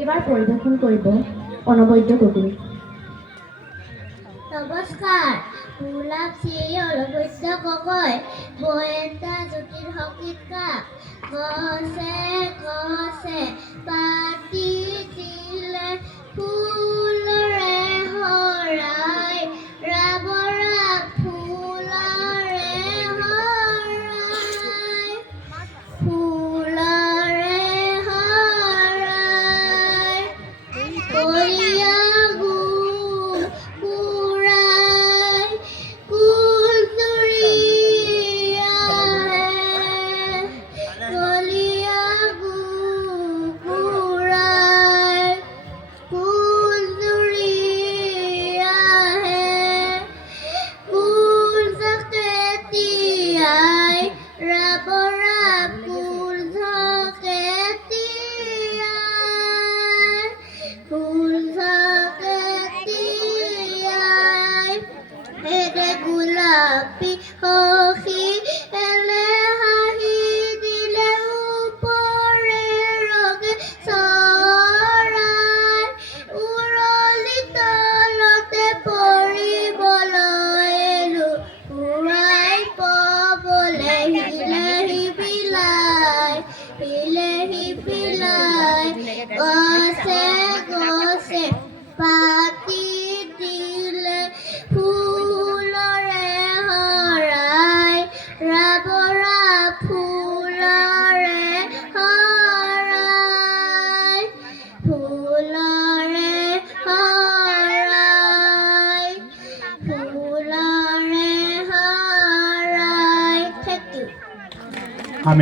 এবাৰ পৰিবেশন কৰিব অনবদ্য গগৈ। নমস্কাৰ, গোলাপ শ্ৰী অনবদ্য গগৈ, বৈতা জ্যোতিৰ সংগীতকা। গছে গছে পাতি দিলে ফুলৰে হৰাই, ৰাবৰা ফুলৰে হৰাই, ফুলৰে হৰাই, কলিয়া কুৰাই কুলতুৰি আহে, কলিয়া কুৰাই কুলতুৰি আহে, কুল তিয়াই ৰাবৰা ফুল তিয়াই, ফুল তিয়াই, এনে গোলাপী সখী এলে হাঁহি দিলে ওপৰে ৰগে চৰাই, উৰলি তলতে পৰিবলৈ উৰাই পবলে হিলেহি বিলাই, হিলেহি বিলাই, গছে গছে পাতি দিলে ফুলৰে হৰাই, ৰাবৰা ফুলৰে হৰাই, ফুলৰে হৰাই, ফুলৰে হৰাই। Thank U. আমি